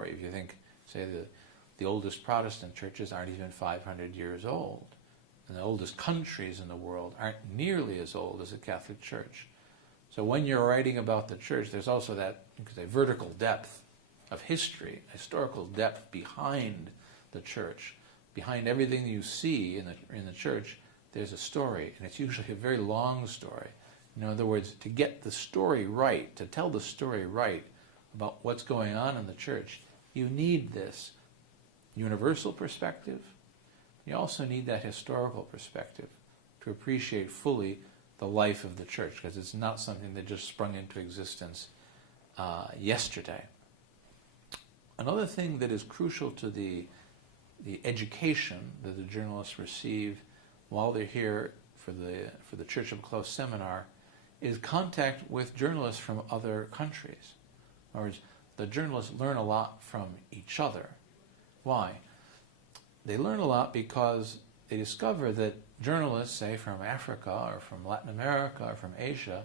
story. If you think, say, the oldest Protestant churches aren't even 500 years old, and the oldest countries in the world aren't nearly as old as the Catholic Church. So when you're writing about the Church, there's also that, you could say, vertical depth of history, historical depth behind the Church. Behind everything you see in the Church, there's a story, and it's usually a very long story. In other words, to get the story right, to tell the story right about what's going on in the Church, you need this universal perspective. You also need that historical perspective to appreciate fully the life of the Church, because it's not something that just sprung into existence yesterday. Another thing that is crucial to the education that the journalists receive while they're here for the Church Up Close seminar is contact with journalists from other countries. In other words, the journalists learn a lot from each other. Why? They learn a lot because they discover that journalists, say, from Africa or from Latin America or from Asia,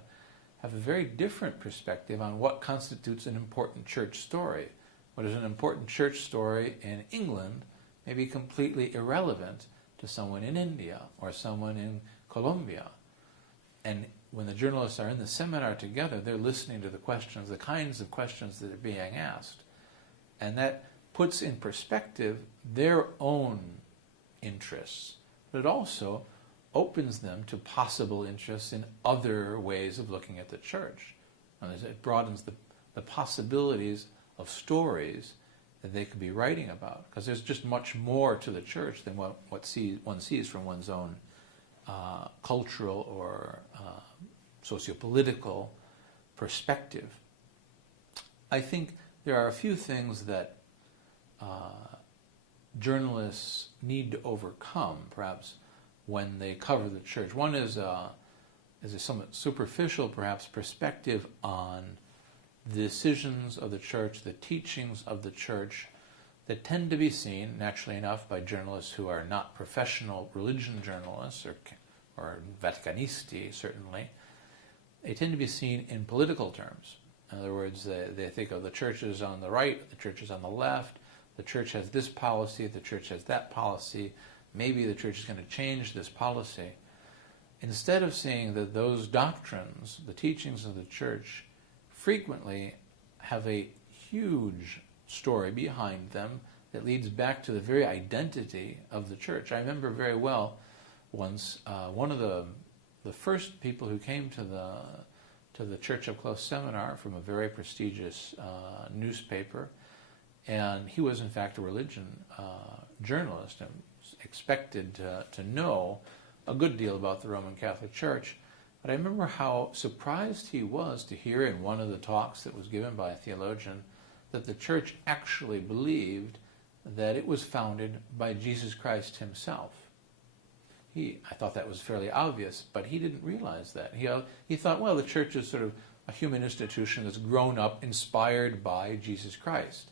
have a very different perspective on what constitutes an important church story. What is an important church story in England may be completely irrelevant to someone in India or someone in Colombia. And when the journalists are in the seminar together, they're listening to the questions, the kinds of questions that are being asked. And that puts in perspective their own interests, but it also opens them to possible interests in other ways of looking at the Church. And it broadens the possibilities of stories that they could be writing about, because there's just much more to the Church than what one sees from one's own cultural or sociopolitical perspective. I think there are a few things that journalists need to overcome, perhaps, when they cover the Church. One is a somewhat superficial, perhaps, perspective on the decisions of the Church, the teachings of the Church, that tend to be seen, naturally enough, by journalists who are not professional religion journalists, or Vaticanisti, certainly. They tend to be seen in political terms. In other words, they think of the churches on the right, the churches on the left, the Church has this policy, the Church has that policy, maybe the Church is going to change this policy. Instead of seeing that those doctrines, the teachings of the Church, frequently have a huge story behind them that leads back to the very identity of the Church. I remember very well once one of the first people who came to the Church Up Close seminar from a very prestigious newspaper, and he was in fact a religion journalist and expected to know a good deal about the Roman Catholic Church. But I remember how surprised he was to hear in one of the talks that was given by a theologian that the Church actually believed that it was founded by Jesus Christ himself. I thought that was fairly obvious, but he didn't realize that. He thought, well, the Church is sort of a human institution that's grown up inspired by Jesus Christ,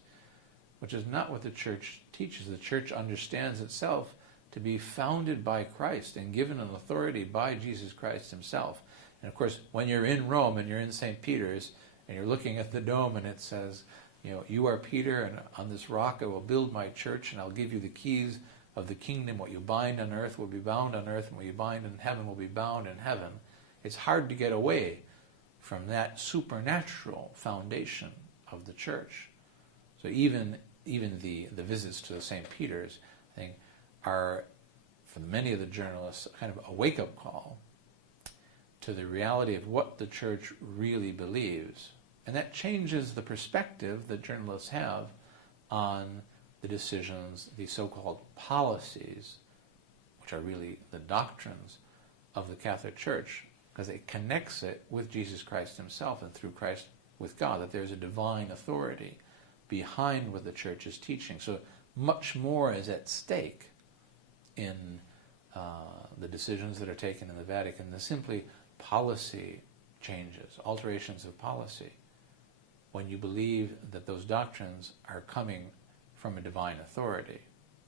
which is not what the Church teaches. The Church understands itself to be founded by Christ and given an authority by Jesus Christ himself. And of course, when you're in Rome and you're in St. Peter's and you're looking at the dome and it says, you are Peter, and on this rock I will build my church, and I'll give you the keys of the kingdom. What you bind on earth will be bound on earth, and what you bind in heaven will be bound in heaven. It's hard to get away from that supernatural foundation of the Church. So even the visits to St. Peter's, I think, are, for many of the journalists, kind of a wake-up call to the reality of what the Church really believes. And that changes the perspective that journalists have on the decisions, the so-called policies, which are really the doctrines of the Catholic Church, because it connects it with Jesus Christ himself and through Christ with God, that there's a divine authority behind what the Church is teaching. So much more is at stake in the decisions that are taken in the Vatican than simply policy changes, alterations of policy, when you believe that those doctrines are coming from a divine authority.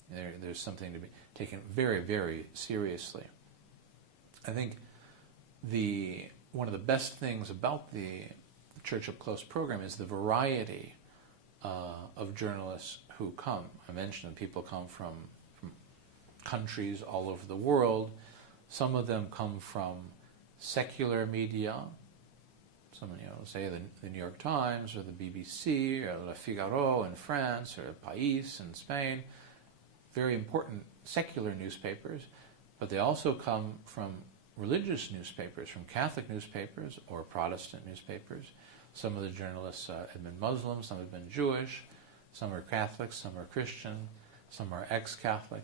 There's something to be taken very, very seriously. I think one of the best things about the Church Up Close program is the variety of journalists who come. I mentioned that people come from countries all over the world. Some of them come from secular media. Some, say the New York Times or the BBC or Le Figaro in France or País in Spain. Very important secular newspapers, but they also come from religious newspapers, from Catholic newspapers or Protestant newspapers. Some of the journalists have been Muslim, some have been Jewish, some are Catholic, some are Christian, some are ex-Catholic.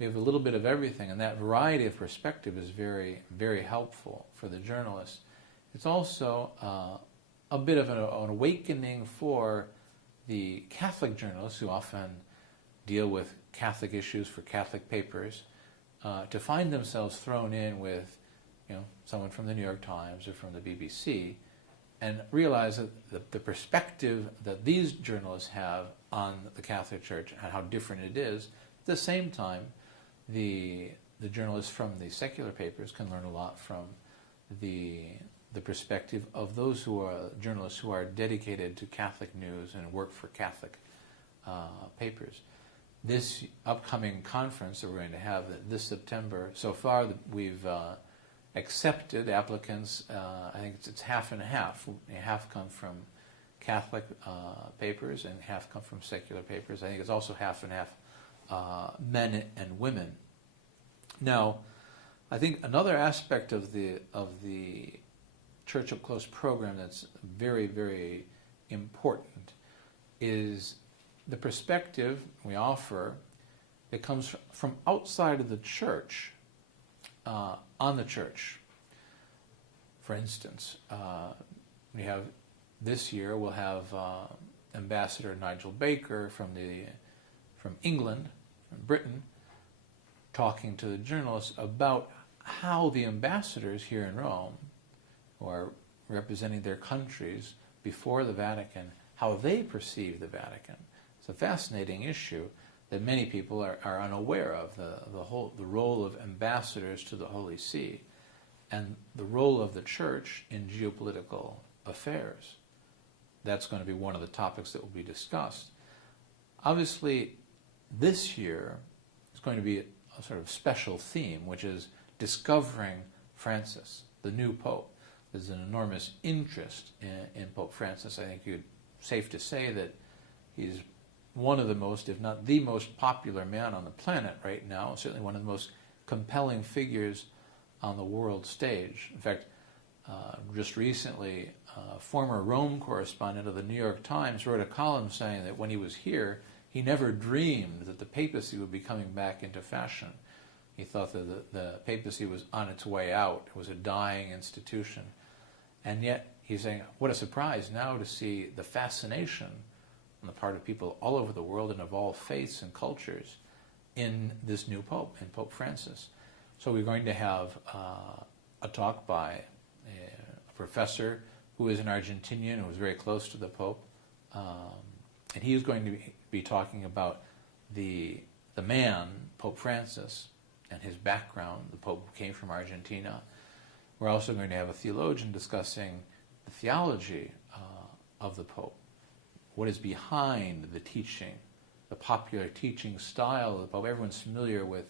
We have a little bit of everything, and that variety of perspective is very, very helpful for the journalists. It's also a bit of an awakening for the Catholic journalists who often deal with Catholic issues for Catholic papers, to find themselves thrown in with someone from the New York Times or from the BBC, and realize that the perspective that these journalists have on the Catholic Church and how different it is. At the same time, the journalists from the secular papers can learn a lot from the perspective of those journalists who are dedicated to Catholic news and work for Catholic papers. This upcoming conference that we're going to have this September, so far we've accepted applicants. I think it's half and half. Half come from Catholic papers and half come from secular papers. I think it's also half and half men and women. Now, I think another aspect of the Church Up Close program that's very, very important is the perspective we offer that comes from outside of the church, on the church. For instance, this year we'll have Ambassador Nigel Baker from England, from Britain, talking to the journalists about how the ambassadors here in Rome, who are representing their countries before the Vatican, how they perceive the Vatican. It's a fascinating issue that many people are unaware of, the role of ambassadors to the Holy See and the role of the Church in geopolitical affairs. That's going to be one of the topics that will be discussed. Obviously, this year is going to be a sort of special theme, which is discovering Francis, the new Pope. There's an enormous interest in Pope Francis. I think it's safe to say that he's one of the most, if not the most popular man on the planet right now, certainly one of the most compelling figures on the world stage. In fact, just recently, a former Rome correspondent of the New York Times wrote a column saying that when he was here, he never dreamed that the papacy would be coming back into fashion. He thought that the papacy was on its way out. It was a dying institution. And yet, he's saying, what a surprise now to see the fascination on the part of people all over the world and of all faiths and cultures in this new Pope, in Pope Francis. So we're going to have a talk by a professor who is an Argentinian who was very close to the Pope. And he is going to be talking about the man, Pope Francis, and his background. The Pope came from Argentina. We're also going to have a theologian discussing the theology of the Pope. What is behind the teaching, the popular teaching style of the Pope. Everyone's familiar with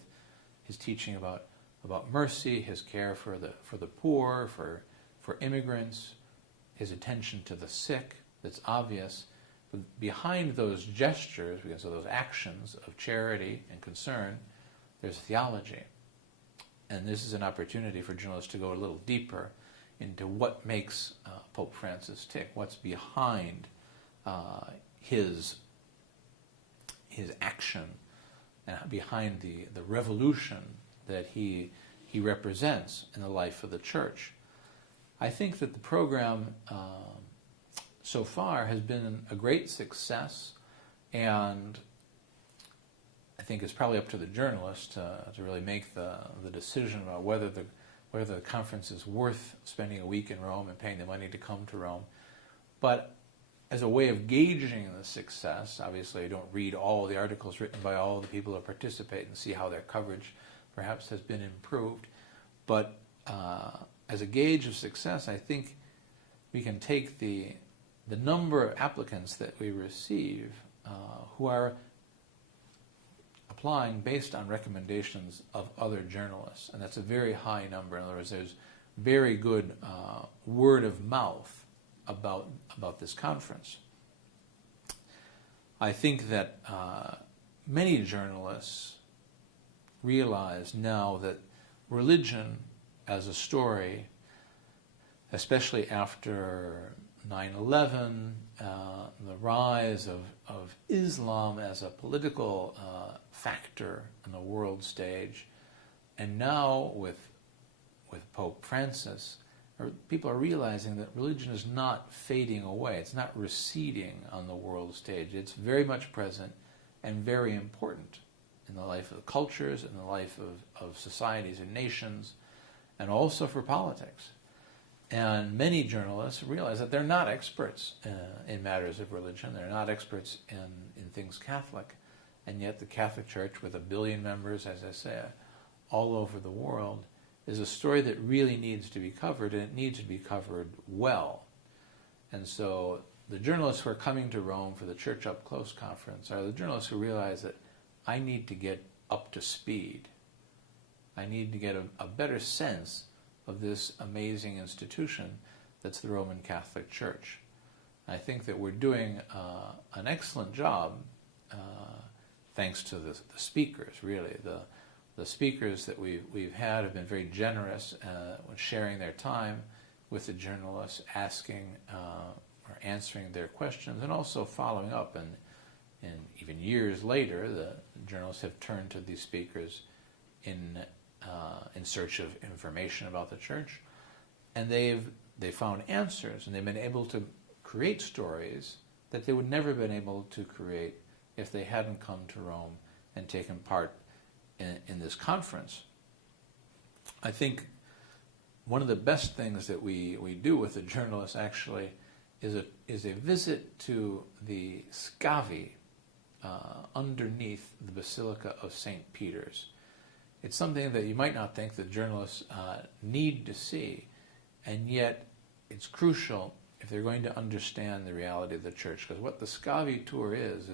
his teaching about mercy, his care for the poor, for immigrants, his attention to the sick. That's obvious. But behind those gestures, because of those actions of charity and concern, there's theology. And this is an opportunity for journalists to go a little deeper into what makes Pope Francis tick, what's behind his action, and behind the revolution that he represents in the life of the Church. I think that the program so far has been a great success, and I think it's probably up to the journalists to really make the decision about whether the conference is worth spending a week in Rome and paying the money to come to Rome. But as a way of gauging the success, obviously I don't read all the articles written by all the people who participate and see how their coverage perhaps has been improved. But as a gauge of success, I think we can take the the number of applicants that we receive who are applying based on recommendations of other journalists, and that's a very high number. In other words, there's very good word of mouth about this conference. I think that many journalists realize now that religion as a story, especially after 9/11, the rise of Islam as a political factor on the world stage, and now with Pope Francis, people are realizing that religion is not fading away. It's not receding on the world stage. It's very much present and very important in the life of cultures, in the life of societies and nations, and also for politics. And many journalists realize that they're not experts in matters of religion. They're not experts in things Catholic. And yet the Catholic Church, with 1 billion members, as I say, all over the world, is a story that really needs to be covered, and it needs to be covered well. And so the journalists who are coming to Rome for the Church Up Close conference are the journalists who realize that I need to get up to speed. I need to get a better sense of this amazing institution that's the Roman Catholic Church. I think that we're doing an excellent job, thanks to the speakers, really. The speakers that we've had have been very generous when sharing their time with the journalists, asking or answering their questions, and also following up. And even years later, the journalists have turned to these speakers in search of information about the church, and they found answers, and they've been able to create stories that they would never have been able to create if they hadn't come to Rome and taken part in this conference. I think one of the best things that we do with the journalists actually is a visit to the scavi underneath the Basilica of St. Peter's. It's something that you might not think that journalists need to see, and yet it's crucial if they're going to understand the reality of the church, because what the scavi tour is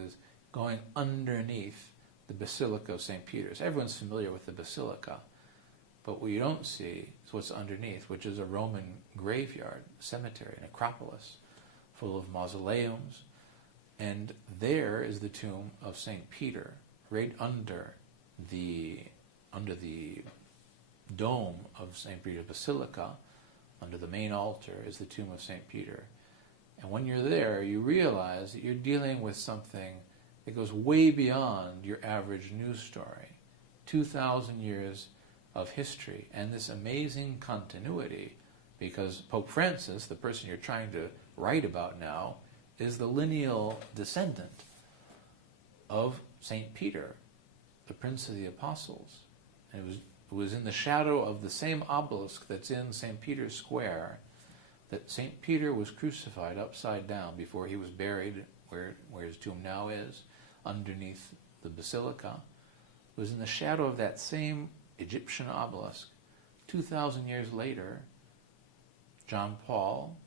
going underneath the Basilica of St. Peter's. Everyone's familiar with the Basilica, but what you don't see is what's underneath, which is a Roman graveyard, cemetery, necropolis, full of mausoleums, and there is the tomb of St. Peter, right under the dome of St. Peter's Basilica. Under the main altar is the tomb of St. Peter. And when you're there, you realize that you're dealing with something that goes way beyond your average news story. 2,000 years of history, and this amazing continuity, because Pope Francis, the person you're trying to write about now, is the lineal descendant of St. Peter, the Prince of the Apostles. And it was in the shadow of the same obelisk that's in St. Peter's Square that St. Peter was crucified upside down before he was buried where his tomb now is, underneath the basilica. It was in the shadow of that same Egyptian obelisk. 2,000 years later, John Paul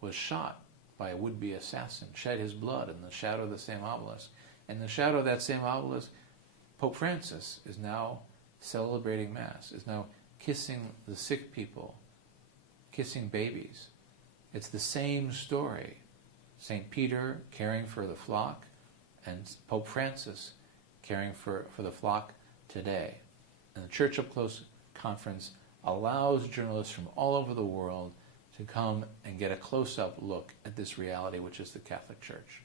was shot by a would-be assassin, shed his blood in the shadow of the same obelisk. And in the shadow of that same obelisk, Pope Francis is now celebrating Mass, is now kissing the sick people, kissing babies. It's the same story. St. Peter caring for the flock, and Pope Francis caring for the flock today. And the Church Up Close conference allows journalists from all over the world to come and get a close-up look at this reality, which is the Catholic Church.